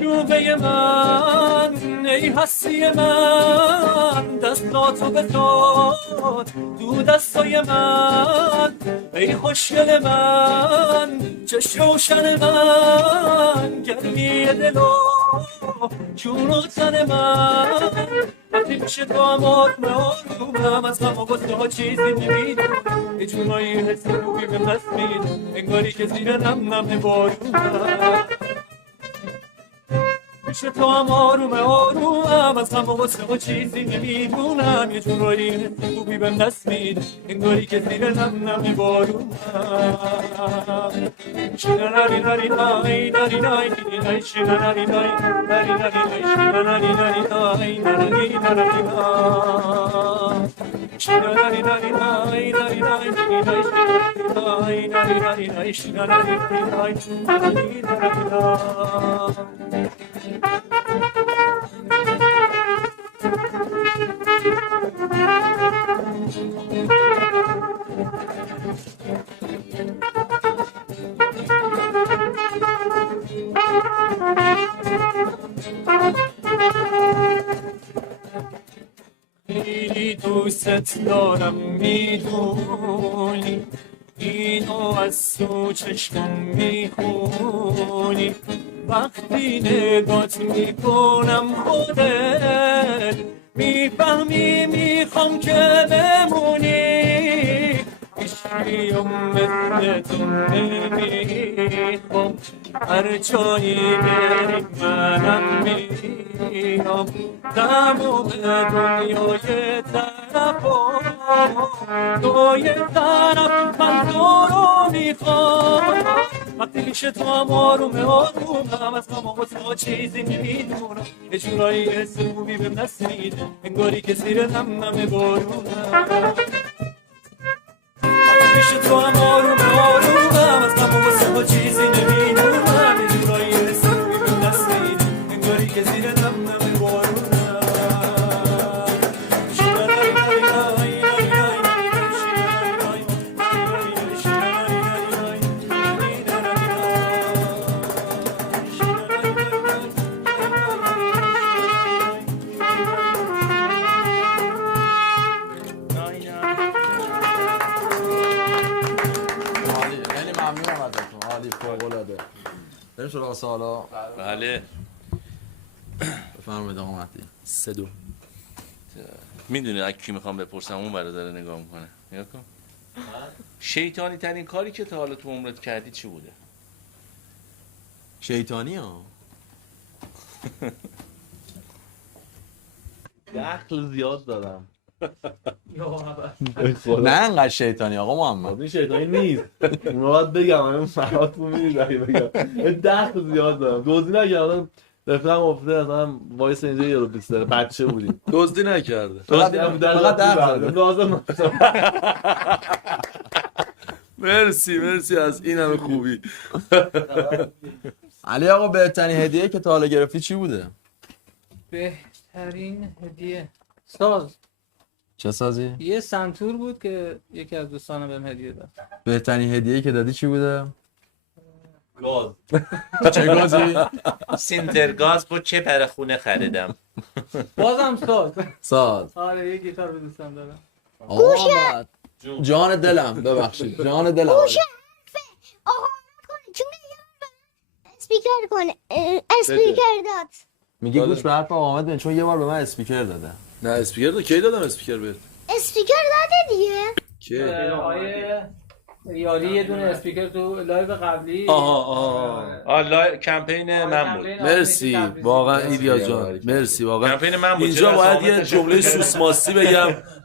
شوقه من ای هستی من دستاتو بزن تو دستای من ای خوشگل من چشم روشن من گرمی دلو جون و تن من وقتی پیش تو هم آرومم از غم و غصه ها چیزی نمیدونم یه جونایی حس خوبی به دست میدم انگاری که زیر نم بارونم پیش تو هم آرومم از غم و غصه ها چیزی نمیدونم یه جونایی حس خوبی به دست میدم انگاری که زیر نم بارونم شنناری ناری نای ناری نای نای شنناری نای ناری ناری نای شنناری ناری نای ناری ناری نای شنناری ناری نای ناری نای نای ناری ناری نای شنناری نای ناری ناری خیلی دوست دارم میدونی اینو از تو چشمم میخونی وقتی نگات میکنم خودت میفهمی میخوام که بمونی عشقیم مثل تو نمیخوام هر جایی بری منم میام تموم دنیای طرفا توی طرف من تو رو میخوام وقتی میشه تو هم آرومم از غم و غصه ها چیزی نمیدونم یه جورایی حس خوبی بهم دست میده انگاری که زیر نم بارونم وقتی میشه تو هم آرومم از غم و غصه ها چیزی نمیدونم یه جورایی حس خوبی بهم دست میده انگاری که زیر نم بارونم بریم سراغ سوالا. بله بفرمایید آقا مهدی. 3-2 میدونی از کی میخوام بپرسم اون برای داره نگاه میکنه نگاه کن شیطانی ترین کاری که تا حالا تو عمرت کردی چی بوده؟ شیطانی ها دخل زیاد دادم نه انقدر شیطانی آقا محمد این شیطانی نیست اونو باید بگم همه فراتون میدید بگم دخل زیاد دادم دوزی نگردم رفتم افته اصلا وایس اینجا یه رو 20 دقیقه بچه بودیم دزدی نکرده فقط دخل لازم مرسی از این همه خوبی. علی آقا بهترین هدیه که تا حالا گرفتی چی بوده؟ بهترین هدیه ساز چه سازی؟ یه سنتور بود که یکی از دوستانم بهم هدیه داد. بهترین هدیه که دادی چی بوده؟ گاز. چه گازی؟ سینترگاز با چه پر خونه خریدم. بازم ساز. آره یه گیتار به دوستم دادم. آقا جان دلم ببخشید جان دلم گوشه آقا کنه چون اسپیکر کنه اسپیکر داد میگه گوش به حرف آقا مهدی چون یه بار به من اسپیکر داده. نه اسپیکر داد کی دادم اسپیکر بهت؟ اسپیکر داده دیگه کی؟ آیه یاری یه دونه اسپیکر تو لایو قبلی آها کمپین من بود. مرسی واقعا ایلیا جان، مرسی واقعا. کمپین من بود. اینجا باید یه جمله سوسماسی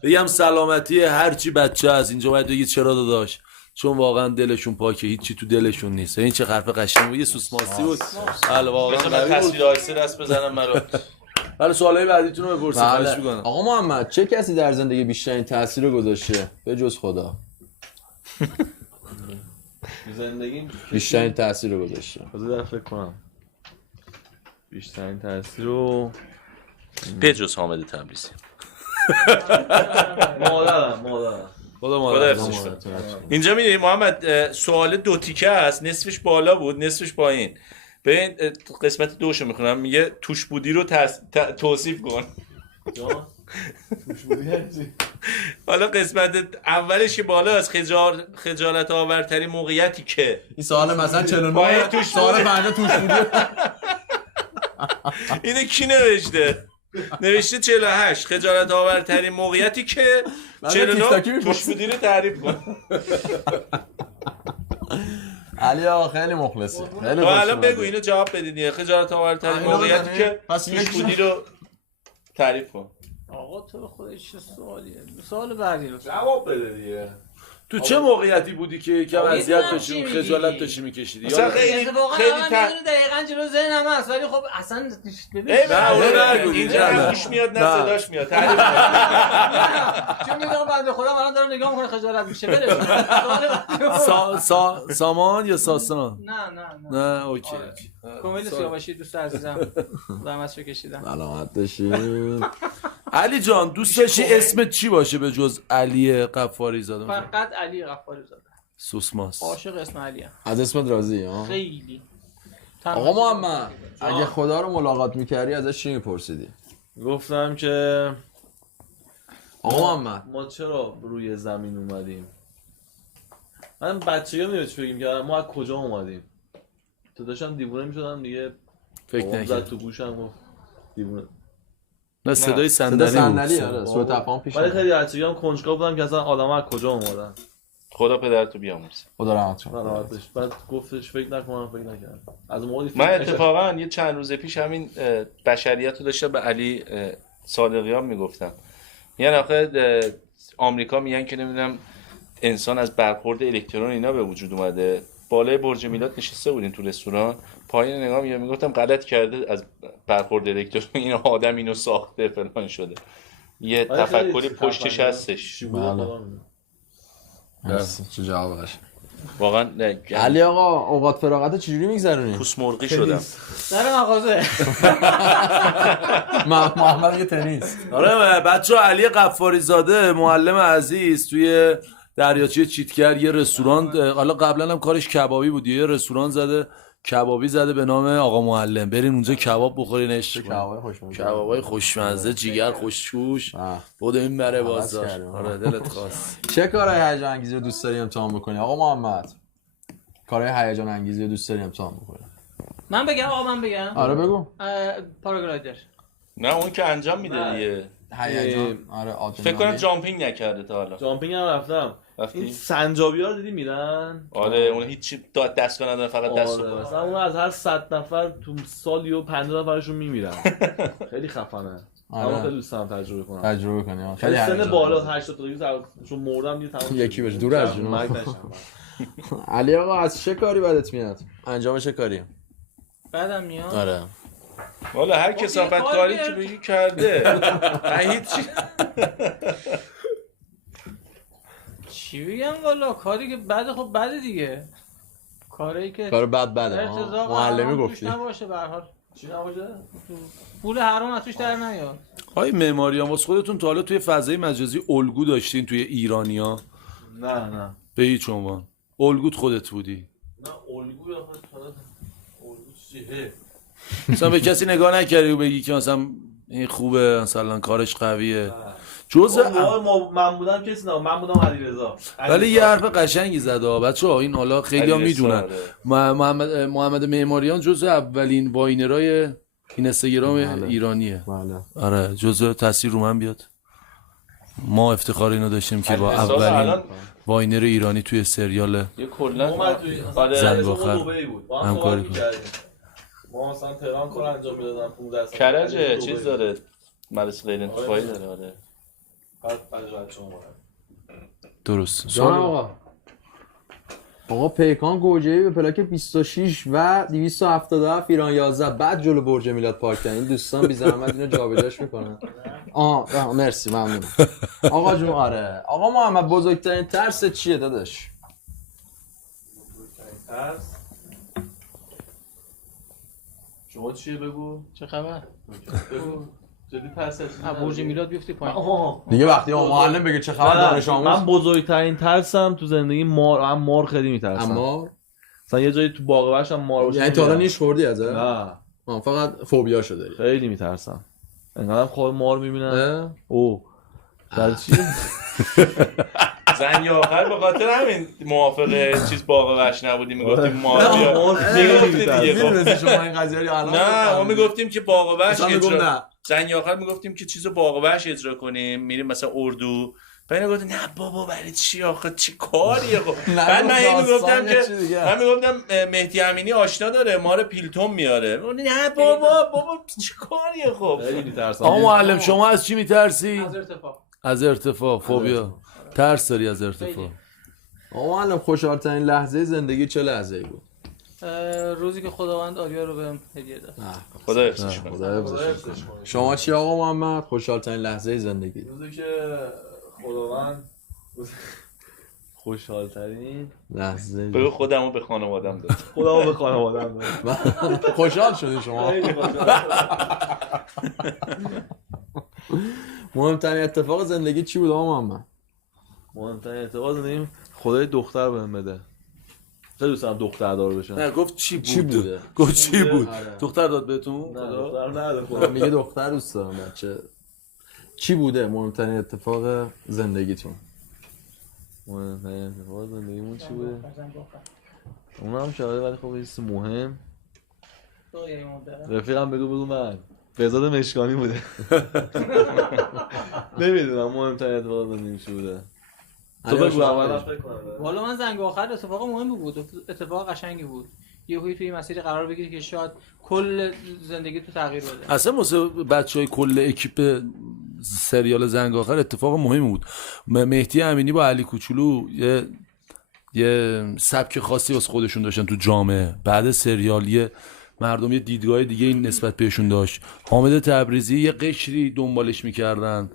بگم سلامتی هرچی بچه هست اینجا باید بگی چرا داداش، چون واقعا دلشون پاکه، هیچی تو دلشون نیست. این چه حرف قشنگه، یه سوسماسی بود. بله واقعا من تصویر آیسته دست بزنم مرا. حالا سوالای بعدیتون رو بپرسید. خواهش می‌کنم. آقا محمد چه کسی در زندگی بیشترین تاثیر رو گذاشته به جز خدا؟ زندگی بیشترین تاثیر رو گذاشته. بذار فکر کنم. بیشترین تاثیر رو پدروس حامد تبریزی. مادرم خدا خدا مادر. حفظش کنه. اینجا می‌بینی محمد سوال دو تیکه است، نصفش بالا بود نصفش پایین. ببین قسمت دوشو میخونم، میگه توش بودی رو توصیف کن. حالا قسمت اولش که بالا از خجالت آورترین موقعیتی که این سوال مثلا 49 سوال بعد توش بودی. اینو کی نوشته؟ نوشته 48 خجالت آورترین موقعیتی که 49 توش بودی رو تعریف کن. علی آقا خیلی مخلصی. خیلی تو الان بگو اینو جواب بدید. خجالت آورترین موقعیتی که توش بودی رو تعریف کن. آقا تو خودش چه سوالیه؟ سوال بعدی رو جواب بده دیگه. تو چه موقعیتی بودی که یکم اذیت داشتی، خجالت داشتی می‌کشیدی؟ مثلا خیلی دقیقاً جلو ذهنم هست ولی خب اصلا ببین نه اون نگو اینجا نه گوش میاد نه صداش میاد. تعریف چون میگم بنده خدا الان دارم نگاه میکنه خجالت میشه. بره سامان یا ساسان؟ نه اوکی. کمیل سیاوشی دوست عزیزم زحمتشو کشیدم. سلامت باشین. علی جان دوست داشتی اسمت چی باشه به جز علی قفاری زاده؟ فقط علی قفاری زاده. سوسماس. عاشق اسم علیه. از اسمت راضی ها؟ خیلی. آقا محمد اگه خدا رو ملاقات میکردی ازش چی میپرسیدی؟ گفتم که آقا محمد ما چرا روی زمین اومدیم؟ من بچگی میاد بگیم که ما از کجا اومدیم. تو داشتم دیوونه میشدم دیگه. فکر زد نکرد. تو گوشم گفت دیوونه. نه صدای صدا صندلی صندلی آره سوء تفاهم پیش ولی اومد. خیلی بچگیام کنجکاو بودم که اصلا آدم‌ها از کجا اومدن. خدا پدرتو بیامرز. خدا رحمت کنه. سلامتش. بعد گفتش فکر نکنم فکر نکردم. از موقعی من اتفاقا یه چند روز پیش همین بشریت رو داشتم به علی صادقیان میگفتم. یعنی آخه آمریکا میگن که نمیدونم انسان از برخورد الکترون اینا به وجود اومده. بالای برج میلاد نشسته بودیم تو رستوران، پایین نگاه میگفتم غلط کرده از برخورد الکترون این آدم اینو ساخته فلان شده. یه تفکری پشتش هستش. مرسی چه جواب قشنگ. واقعا علی آقا اوقات فراغت چجوری میگذرونی؟ پوست مرغی شدم. در مغازه. محمد یه تنیس. آره بچه علی قفاری زاده معلم عزیز توی دریاچه چیتگر یه رستوران، حالا قبلا هم کارش کبابی بود، یه رستوران زده کبابی زده به نام آقا معلم. برین اونجا کباب بخورین عشق کنین. کبابای خوشمزه. کبابای خوشمزه، جیگر خوشجوش. بود این بره بازار. آره دلت خواست. چه کارهای هیجان انگیزی رو دوست داری امتحان بکنی آقا محمد؟ کارهای هیجان انگیزی رو دوست داری امتحان بکنی؟ من بگم آقا من بگم. آره بگو. پاراگلایدر. نه اون که انجام میده دیگه. هیجان آره فکر کنم جامپینگ نکرده تا حالا. جامپینگ هم رفتم. این سنجابی‌ها رو دیدی میرن؟ آره اون هیچ دستگاه ندارن فقط دست آره مثلا اون از هر 100 نفر تو سالی و 50 نفرشون میمیرن. خیلی خفنه. اما خیلی دوست دارم تجربه کنم. تجربه کنی. خیلی سن بالا 80 سالگی چون مردم دیگه تمام. یکی بشه دور از جون. مرگ نشم. علی آقا از چه کاری بدت میاد؟ انجام چه کاری؟ بعدم میاد. آره. والا هر کسافت کاری که بگی کرده. هیچ چی بگم والا کاری که بعد خب بعد دیگه. کاری که کار بده. معلمی گفتی. نباشه به هر حال. چی نباشه؟ پول حرام از توش در نیاد. آقای معماری هم واسه خودتون تا حالا توی فضای مجازی الگو داشتین توی ایرانیا؟ نه. به هیچ عنوان. الگوت خودت بودی؟ نه الگو یا الگو چیه؟ مثلا به کسی نگاه نکردی و بگی که مثلا این خوبه مثلا کارش قویه. جزء من بودم کسی نه، من بودم علیرضا. ولی یه حرف قشنگی زده بچه‌ها، این حالا خیلی‌ها میدونن. محمد معماریان جزء اولین واینرای اینستاگرام ایرانیه. بله. آره جزء تاثیر رو من بیاد. ما افتخار اینو داشتیم که با حساب اولین الان واینر ایرانی توی سریال یه کلا اومد توی آره زنگ آخر دبی بود با همکاری همکاری کنیم. می‌کردیم. ما مثلا تهران کار انجام میدادم 15 سال کرج دبی. چیز داره مدرسه غیر انتفاعی داره آره بعد شما اومدن. درست جان آقا آقا پیکان گوجه‌ای به پلاک 26 و 277 ایران 11 بعد جلو برج میلاد پارک کردن. این دوستان بی زحمت اینو جابجاش میکنن. مرسی ممنون. آقا جون آره آقا محمد بزرگترین ترس چیه داداش؟ ترس شما چیه بگو؟ چه خبر؟ بگو جدی ترس برج میلاد بیفتی پایین. دیگه وقتی معلم بگه چه خبر دانش آموز من بزرگترین ترسم تو زندگی مار خیلی میترسم. اما مثلا یه جایی تو باغ وحشم مار باشه یعنی تا حالا نیش خوردی ازش؟ نه فقط فوبیاشو داری. خیلی میترسم. انقدرم خود مار میبینم. او در چی؟ زنگ آخر به خاطر همین موافق چیز باغ وحش نبودیم میگفتیم ما مار خیلی میترسم. میدونستی شما این قضیه رو الان؟ نه ما میگفتیم که باغ وحش مثلا میگم اجرا نه. زنگ آخر میگفتیم که چیزو باغ وحش اجرا کنیم میریم مثلا اردو بعد گفت نه بابا برای چی آخه چی کاریه خب بعد من هی میگفتم که من میگفتم مهدی امینی آشنا داره ما رو پیلتون میاره نه بابا چی کاریه خب خیلی میترسم. آقا معلم شما از چی میترسی؟ از ارتفاع. از ارتفاع فوبیا ترس داری از ارتفاع آقا معلم خوشحال‌ترین لحظه زندگی چه لحظه‌ای بود؟ روزی که خداوند آریا رو بهم هدیه داد. خدا حفظش کنه خدا حفظش کنه. شما چی آقا محمد خوشحال‌ترین لحظه زندگی؟ روزی که خداوند خوشحال‌ترین لحظه بگو خودمو به خانوادم داد خدامو به خانواده‌ام داد. خوشحال شدی شما؟ خیلی خوشحالم. مهمترین اتفاق زندگی چی بود آقا محمد؟ مهمترین اتفاق زندگیم خدای دختر بهم بده. خیلی دوست دارم دختر دار بشم. نه گفت چی چی بود بوده؟ گفت چی بود آره. دختر داد بهتون نه خدا؟ دختر نداره من خدا. میگه دختر دوست دارم بچه. چی بوده مهمترین اتفاق زندگیتون؟ مهمترین اتفاق زندگیمون چی بوده؟ اونم شاید ولی خب یه چیز مهم. رفیقم بگو من بهزاد مشکانی بوده. نمیدونم مهمترین اتفاق زندگیم چی بوده. تو بگو اول فکر کنم. والا من زنگ آخر اتفاق مهمی بود، اتفاق قشنگی بود. یهویی توی مسیر قرار بگیری که شاید کل زندگی تو تغییر بده. اصلا واسه بچهای کل اکیپ سریال زنگ آخر اتفاق مهمی بود. مهدی امینی با علی کوچولو یه سبک خاصی واسه خودشون داشتن تو جامعه. بعد سریال مردم یه دیدگاه دیگه این نسبت بهشون داشت. حامد تبریزی یه قشری دنبالش میکردن.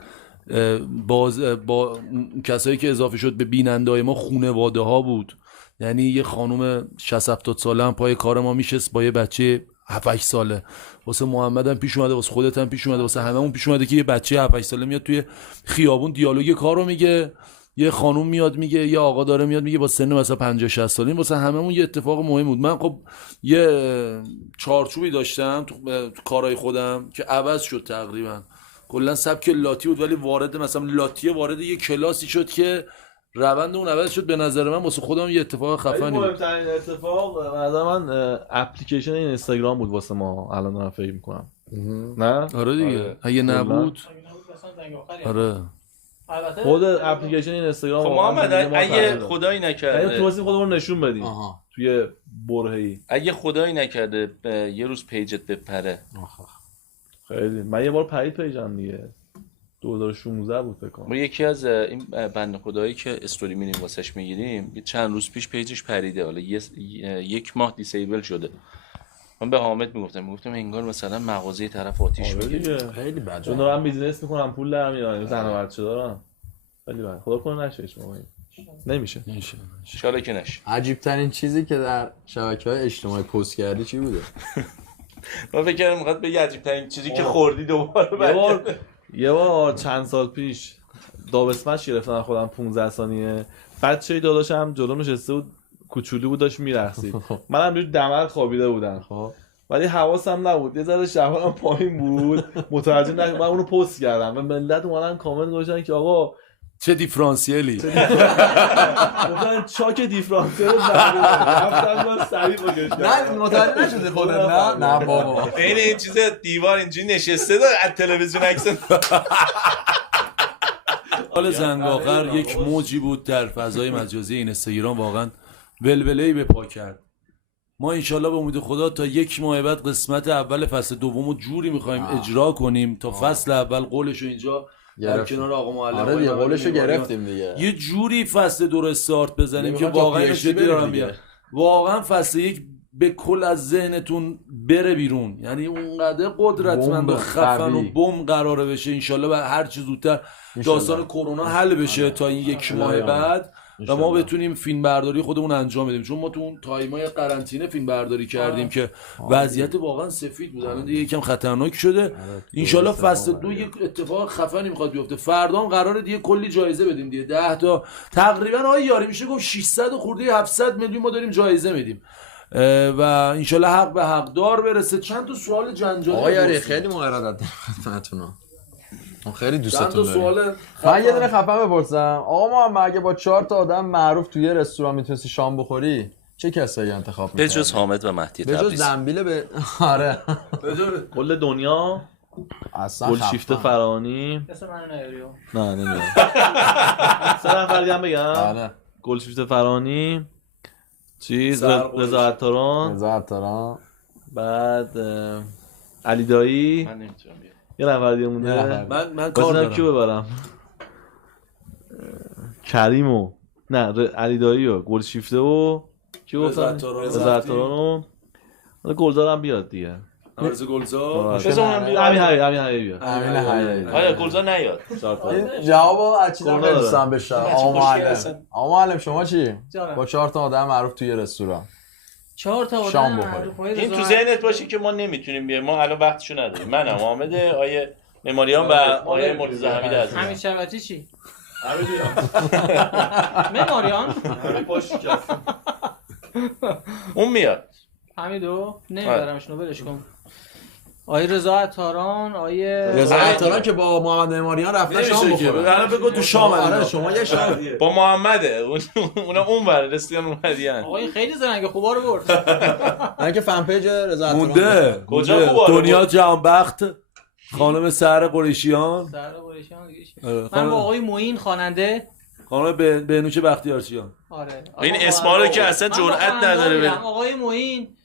با کسایی که اضافه شد به بیننده‌های ما خانواده ها بود. یعنی یه خانم 60-70 ساله هم پای کار ما میشست با یه بچه 7-8 ساله. واسه محمد هم پیش اومده، واسه خودت هم پیش اومده، واسه هممون پیش اومده که یه بچه 7-8 ساله میاد توی خیابون دیالوگ کارو میگه، یه خانم میاد میگه، یه آقا داره میاد میگه با سن مثلا 50-60 ساله. واسه هممون یه اتفاق مهم بود. من خب یه چارچوبی داشتم تو کارهای خودم که عوض شد تقریبا. کلا سبک لاتی بود ولی وارد یه کلاسی شد که روند اون عوض شد. به نظر من واسه خودم یه اتفاق خفنی بود. مهمترین اتفاق به نظر من اپلیکیشن این اینستاگرام بود واسه ما. الان دارم فکر میکنم. نه؟ آره دیگه. اگه نبود آره. خود اپلیکیشن این اینستاگرام خب محمد اگه خدایی نکرده تو واسه خودمون نشون بدیم آها. توی برهه‌ای. اگه خدایی نکرده یه روز پیجت بپره خیلی من یه بار پرید پیجم دیگه 2016 بود فکر کنم. ما یکی از این بنده خدایی که استوری میریم واسش میگیریم یه چند روز پیش پیجش پریده، حالا یک ماه دیسیبل شده. من به حامد میگفتم انگار مثلا مغازه طرف آتیش میگیره. خیلی بد. چون دارم بیزنس میکنم پول در میارم زن بچه دارم. خیلی بد. خدا کنه نشه شما. نمیشه. ان شاءالله که نشه. عجیب ترین چیزی که در شبکه‌های اجتماعی پست کردی چی بوده؟ من فکر کردم میخواد بگی عجیب ترین چیزی که خوردی دوباره. یه بار چند سال پیش دابسمش گرفتن خودم 15 ثانیه. بچه‌ای داداشم جلوم نشسته بود، کوچولو بود، داشت میرقصید. منم روی دمر خوابیده بودم. خب ولی حواسم نبود، یه ذره شهوارم پایین بود، متوجه نشدم. من اونو پست کردم و ملت اومدن کامنت گذاشتن که آقا چه دیفرانسیلی مثلا چاک دیفرانسیل رو رفتن من سریع بکش کردم. نه متوجه نشدی خودت؟ نه بابا. این چیز دیوار اینجوری نشسته داره از تلویزیون عکس حال زنگاخر یک موجی بود در فضای مجازی اینستاگرام، واقعا ولوله‌ای به پا کرد. ما انشالله به امید خدا تا 1 ماه بعد قسمت اول فصل دومو جوری میخوایم اجرا کنیم تا فصل اول قولشو اینجا در کنار آقا معلم آره دیگه قولشو گرفتیم دیگه. یه جوری فصل 2 رو استارت بزنیم که واقعا جدی دارم میگم، واقعا فصل 1 به کل از ذهنتون بره بیرون، یعنی اونقدر قدرتمند و خفن و بم قراره بشه انشالله و هر چه زودتر داستان کرونا حل بشه تا این 1 ماه بعد و ما بتونیم فیلم برداری خودمون انجام بدیم، چون ما تو اون تایمای قرنطینه فیلم برداری کردیم که وضعیت واقعا سفید بود، الان دیگه یکم خطرناک شده. انشالله فصل 2 یک اتفاق خفنی میخواد بیفته. فردا هم قراره دیگه کلی جایزه بدیم دیگه، 10 تا تقریبا آقای یاری میشه گفت 600 خورده 700 میلیون ما داریم جایزه میدیم و انشالله حق به حقدار برسه. چند تا سوال جنجالی آقا یاری خیلی مقررات خدمتتون، من خیلی دوستتون دارم. سوال من یه دونه خفن بپرسم، آقا ما اگه با 4 تا آدم معروف توی رستوران میتونستی شام بخوری چه کسایی انتخاب می‌کردی؟ به جز حامد و مهدی به جز تبریزی. زنبیل به آره کل دنیا اصلا گلشیفته فرانی. اسم منو نیاریو. نه نمیاد. 3 نفر دیگه هم بگم. آره گلشیفته فرانی، چیز سرقلش. رضا عطاران، رضا عطاران، بعد علی دایی، من نمیتونم بیام. یه نفر دیگه مونده. من کار بزنم کیو دارم. ببرم؟ کریمو، نه علی دایی و گلشیفته و کی گفتم؟ رضا عطاران و حالا گلزار هم بیاد دیگه. عرض گلزار بذار اونم بیاد. همین حیایی بیاد. امین حیایی. آیا گلزار نیاد. این جوابو از چیزا کرونا داره. نمی‌دونم بشه. هرچی آقا مشکل معلم، هستن. آقا معلم شما چی؟ جانم. با 4 تا آدم معروف توی رستوران 4 تا آدم شام بخوریم. معروف های این تو رضا ذهنت باشه که ما نمیتونیم بیایم، ما الان وقتشو نداریم. منم حامد، آیه مماریان و آیه مرتضی حمید عزیز. حمید شبتی چی؟ همین مماریان اون میاد. حمیدو نمیبرمشونو ولش کن. آیه رضا عطاران، آیه رضا عطاران که با محمد معماریان رفتن شام نمیشه که بخورن. الان بگو تو شام آره الان. شما یه شام با محمده اونا اون بر رستوران اومدین. آقا این خیلی زرنگ خوبا رو برد. من که فن پیج رضا عطاران مونده کجا مونده. خوبه؟ دنیا جهانبخت، خانم سحر قریشیان، سر قریشیان دیگه چی؟ آره، من خانم- با آقای معین خواننده خانم بهنوش بختیارچیان. آره. این آقا اسما رو که من اصلا با جرئت خواننده نداره میرم. بره. آقای معین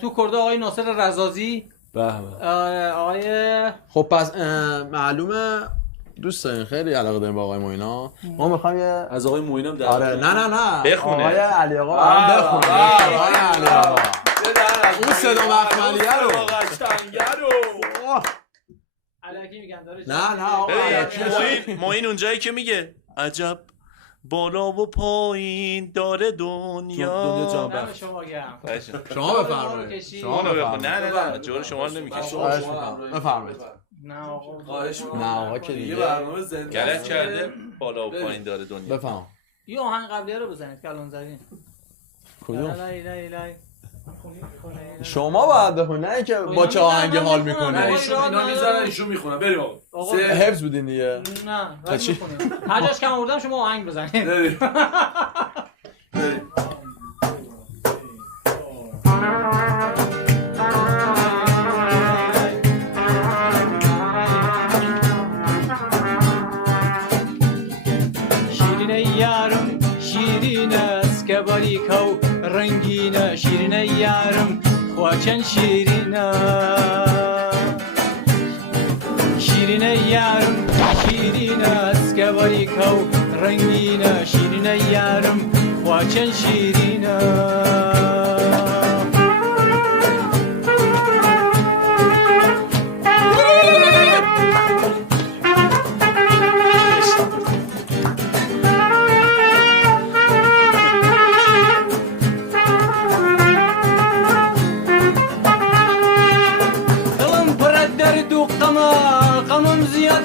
تو کرده آقای ناصر رزازی، به به. آقای خب پس معلومه دوست دارین خیلی علاقه داریم با آقای موینا. ما میخوایم یه از آقای معینم در آره نه بخونه. آقای علی آقا هم بخونه. آقای علی آقا اون صدا مخملیه رو الکی میگن داره. نه آقا ببین معین اونجایی که میگه عجب بالا و پایین داره دنیا. دنیا جان نه شما گم. شما بفرمایید شما اونو بخون. بفرمایید نه جور شما رو نمیکشم. خواهش می‌کنم. بفرمایید. نه آقا. خواهش می‌کنم. نه آقا که یه دیگه برنامه زنده غلط کرده بالا و پایین داره دنیا. بفهم یه آهنگ قبلیه رو بزنید کلان زدین. کدوم لای لای لای. شما باید بخونید نه اینکه با چه آهنگی حال نه میکنه اینا میذارن ایشون میخونن. بریم آقا. حفظ بودین دیگه نه ولی چی؟ می‌خونیم. هر جاش کم آوردم شما آهنگ بزنید. بریم. شیرینه یارم شیرین است که باریکا و رنگینه شیرینه یارم خواچن شیرینه شیرینه یارم شیرین است که باریکا و رنگینه شیرینه یارم خواچن شیرینه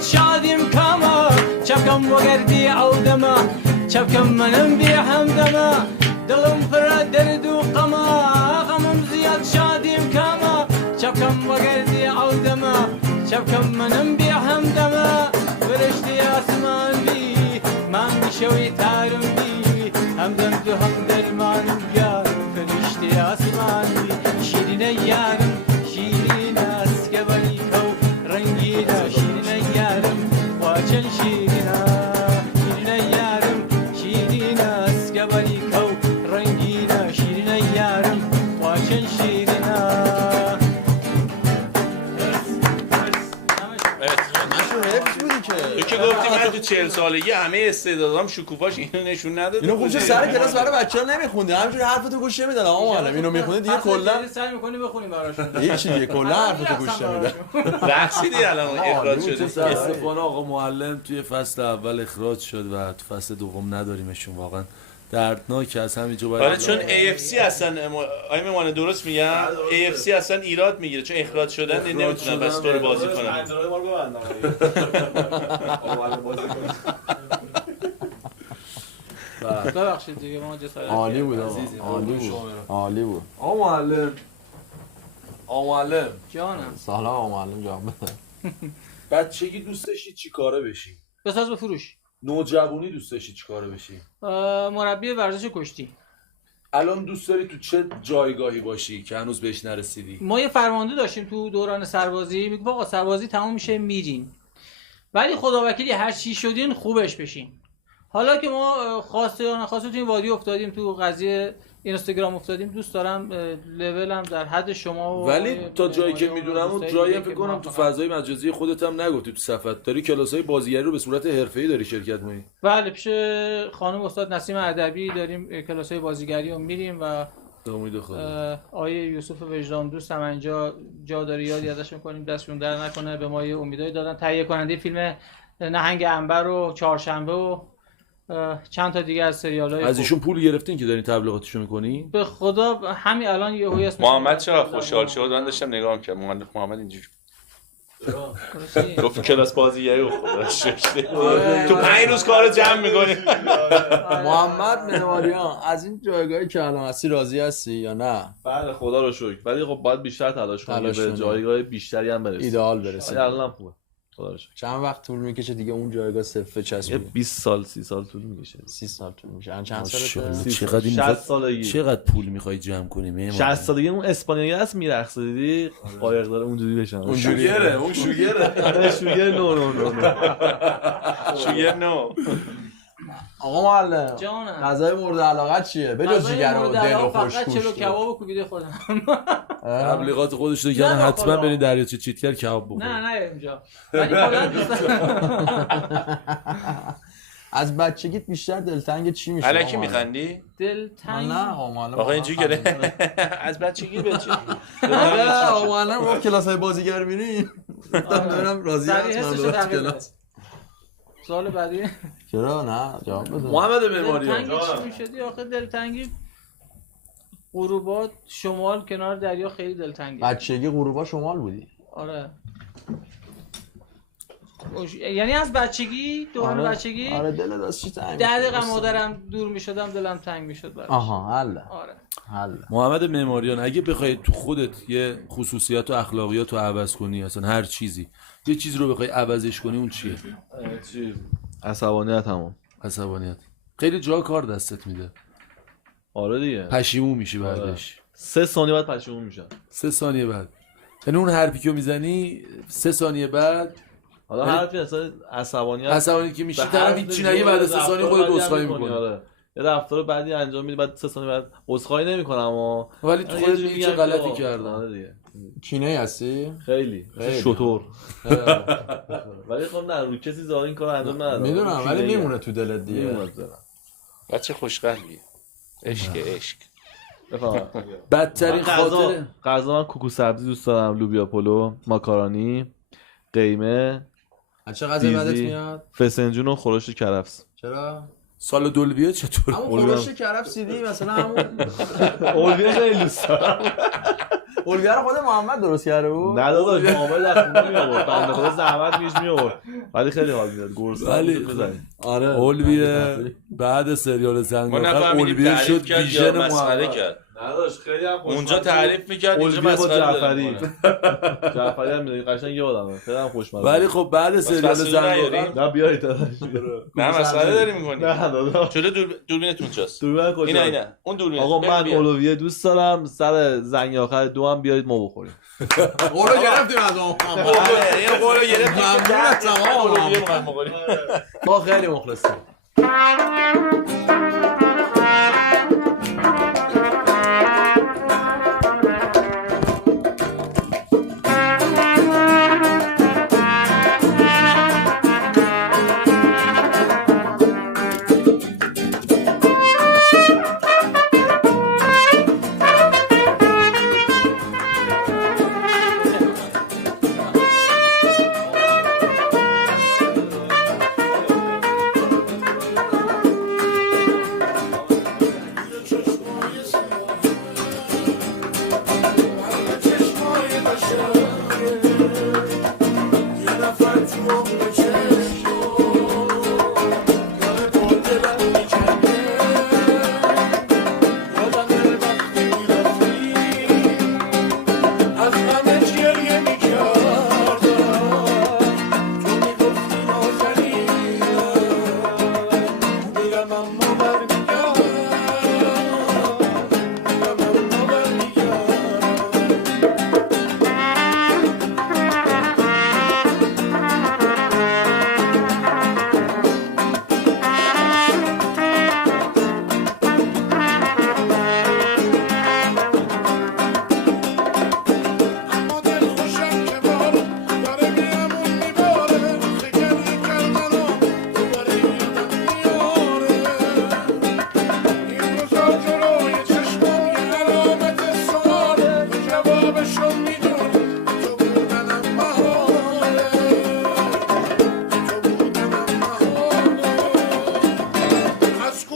شادیم کما چپکم وگردی عودما چپکم منم بی همدما دلم پر درد و قما غمم زیاد شادیم کما چپکم وگردی عودما چپکم منم بی همدما فرشتی آسمان بی من شوی تارم بی همدم تو هم درمانم بیار فرشتی آسمان بی شیرینه یارم شیرین است که ولی کو رنگینه شیرینه یارم واچن شیرینه 40 سالگی همه استعدادام شکوفاش اینو نشون نداد. اینو خوب سر کلاس برای بچه‌ها نمیخوندی، همینجوری حرفتو گوش نمیدن. آقا معلم اینو میخونی دیگه کلا سعی می‌کنی بخونیم براشون. یه چی دیگه کلا حرفتو گوش نمیدن. رقصیدی الان اخراج شدی. متاسفانه آقا معلم توی فصل اول اخراج شد و تو فصل دوم نداریمشون. واقعا دردناکه. از همینجا باید آره چون AFC اصلا آیا میمانه درست میگم AFC اصلا ایراد میگیره چون اخراج شدن نمیتونن بس تو رو بازی کنن. پنجره ما رو ببندم. ببخشید دیگه ما جسارت عالی بود آقا. عزیزی، عالی بود. عالی بود. آقا معلم، آقا معلم، جانم. سلام آقا معلم جان بده. بچگی دوست داشتی چی کاره بشی؟ بساز به فروش. نوجوانی دوست داشتی چی کاره بشی؟ مربی ورزش کشتی. الان دوست داری تو چه جایگاهی باشی که هنوز بهش نرسیدی؟ ما یه فرمانده داشتیم تو دوران سربازی، میگه آقا سربازی تموم میشه میرین، ولی خداوکیلی هر چی شدین خوبش بشین. حالا که ما خواسته یا نخواسته تو این وادی افتادیم، تو قضیه اینستاگرام افتادیم، دوست دارم لولم در حد شما و ولی تا جایی که میدونم اون جایی فکر کنم تو فضای مجازی خودت هم نگفتی تو صفت داری کلاسای بازیگری رو به صورت حرفه‌ای داری شرکت می‌کنی. بله پیش خانم استاد نسیم ادبی داریم کلاسای بازیگری رو میریم و به امید خدا. آیه یوسف وجدان دوستم اینجا جا داره یادی ازش می‌کنیم، دستشون در نکنه. به ما یه امیدایی دادن. تهیه کننده فیلم نهنگ عنبر و چهارشنبه و چند تا دیگه از سریال‌های از ایشون پول گرفتین که دارین تبلیغاتشو می‌کنی؟ به خدا همین الان یه هوی اسم محمد چقدر خوشحال شد. من داشتم نگاه می‌کردم محمد اینجوری گفت کلاس بازیگری و خدا شکر تو 5 روز کارو جمع می‌کنی. محمد منواریان از این جایگاهی که الان هستی راضی هستی یا نه؟ بله خدا رو شکر، ولی خب باید بیشتر تلاش کنیم تلاش به کنیم. جایگاه بیشتری هم برسیم. ایدئال برسیم. ولی الان خوبه خدا رو شکر. چند وقت طول میکشه دیگه اون جایگاه صفر یه چسبی؟ 20 سال 30 سال طول میکشه. 30 سال طول میشه. الان چند ماشاءالله. سالته؟ چقدر این 60 سالگی. چقدر پول می‌خوای جمع کنی؟ 60 سالگی اون اسپانیایی هست میرقصه دیدی؟ قایق داره اونجوری بشن. اون شوگره. شوگر نو. شوگر نو. آقا معلم جانم. غذای مورد علاقت چیه؟ بجز جیگر و دل و فقط چلو خوشگوشت. کباب و کوبیده خودم. تبلیغات خودش رو کردن نه، حتما خدا. برین دریاچه چیتگر کباب بخورید. نه اینجا. ولی کلا دوست از بچگیت بیشتر دلتنگ چی میشه؟ الکی میخندی؟ دلتنگ. نه آقا معلم. آقا اینجوری گره از بچگی به چی؟ آره آقا معلم گفت کلاسای بازیگر میریم. گفتم ببینم راضی سریع هست من حسش برم تغییر بده. کلاس. سوال بعدی چرا نه جواب بده. محمد معماریان دلتنگی چی میشدی؟ آخه دلتنگی غروبات شمال کنار دریا خیلی دلتنگی. بچگی غروبا شمال بودی؟ آره. یعنی از بچگی دوران بچگی آره دل داشت چی تنگ 10 دقیقه مادرم دور میشدم دلم تنگ میشد براش. آها حله آره. حله. محمد معماریان اگه بخوای تو خودت یه خصوصیات و اخلاقیات رو عوض کنی، اصلا هر چیزی یه چیز رو بخوای عوضش کنی، اون چیه؟ چی؟ عصبانیت همون. عصبانیت. خیلی جا کار دستت میده. آره دیگه. پشیمون میشی بعدش. 3 ثانیه بعد پشیمون میشن. 3 ثانیه بعد. یعنی اون حرفی که میزنی 3 ثانیه بعد حالا حرفی اصلا عصبانیت عصبانی که میشی طرف هیچی نگه بعد 3 ثانیه خودت عذرخواهی میکنی. آره. یه رفتار بعدی انجام میدی بعد 3 ثانیه بعد عذرخواهی نمیکنم اما ولی تو خودت میگی چه غلطی کردم. آره دیگه. کینه هستی؟ خیلی شطور. ولی خب نه رو کسی زار این کارو انجام ندادم. میدونم ولی میمونه تو دلت دیگه. بچه خوشقلبیه. عشق. بفهم. بدترین خاطر غذا من کوکو سبزی دوست دارم، لوبیا پلو، ماکارونی، قیمه، چه غذای بدت دیزی، میاد؟ فسنجون و خورش کرفس. چرا؟ سال دلویه چطور؟ همون خورش کرفس سیدی مثلا همون اولویه خیلی دوست دارم. اولویه رو خود محمد درست کرده بود؟ نه داداش محمد از خونه می آورد. بنده خدا زحمت میش می آورد. ولی خیلی حال میداد. ولی بزنید. آره اولویه بعد سریال زنگ ما آخر نفهمیدیم اولویه تعریف شد کرد یا ویژن مسخره محمد. کرد. نداش خیلی هم خوشمزه. اونجا تعریف میکرد اینجا اولویه با مسخره داره جعفری. می‌کنه. جعفری هم میدونی قشنگ یادمه. خیلی هم خوشمزه. ولی خب بعد سریال فصل زنگ نیاریم؟ آخر نه بیایید داداش. نه مسخره داری میکنی. نه داداش. جلو دوربینتون جاست. دوربین کجا؟ اینا اون دوربین. آقا من اولویه دوست دارم. سر زنگ آخر 2 هم بیارید ما بخوریم. قولو گرفتیم از اون محمد. این قولو گرفتیم. ممنون از آقا اولویه محمد. می‌خوایم بخوریم. ما خیلی مخلصیم.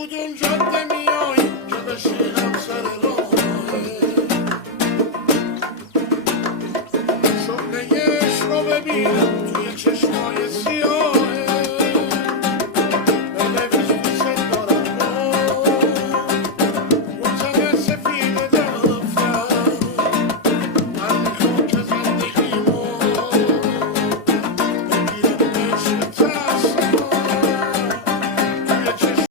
بگیم شد